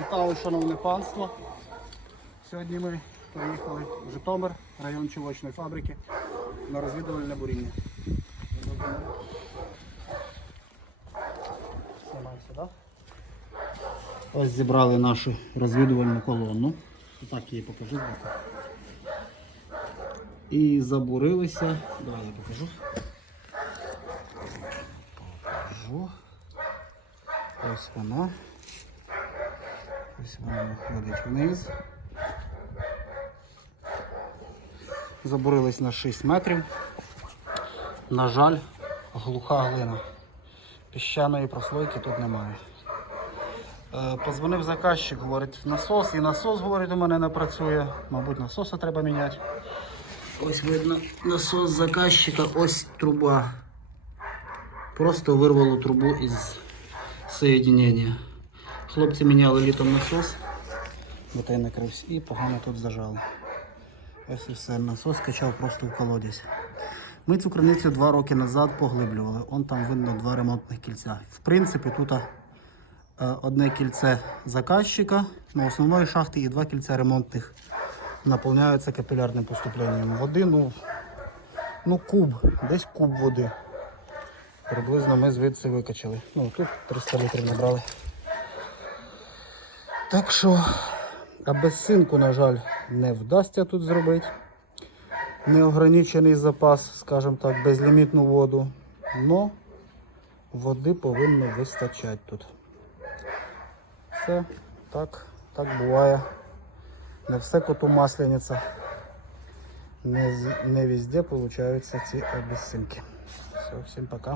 Вітаю, шановне панство. Сьогодні ми приїхали в Житомир, район чулочної фабрики, на розвідувальне буріння. Сюди. Ось зібрали нашу розвідувальну колону. Так її покажу збоку. І забурилися. Давай я покажу. Покажу. Ось вона. Ось вона виходить вниз. Забурились на 6 метрів. На жаль, глуха глина. Піщаної прослойки тут немає. Е, Позвонив заказчик, говорить, насос, і насос, говорить, у мене не працює. Мабуть, насоса треба міняти. Ось видно насос заказчика, ось труба. Просто вирвало трубу із соєдинення. Хлопці міняли літом насос, бо накрився, і погано тут зажало. Ось і все, насос качав просто в колодязь. Ми цю криницю два роки назад поглиблювали. Он там видно два ремонтних кільця. В принципі, тут е, одне кільце заказчика на основної шахти і два кільця ремонтних наповняються капілярним поступленням води. Ну, ну куб, десь куб води. Приблизно ми звідси викачали. Ну, тут 300 літрів набрали. Так що, а без синку, на жаль, не вдасться тут зробити. Неограничений запас, скажімо так, безлімітну воду. Но води повинно вистачати тут. Все, так, так буває. Не все коту масляниця. Не, не везде получаються ці обіцинки. Все, всім пока.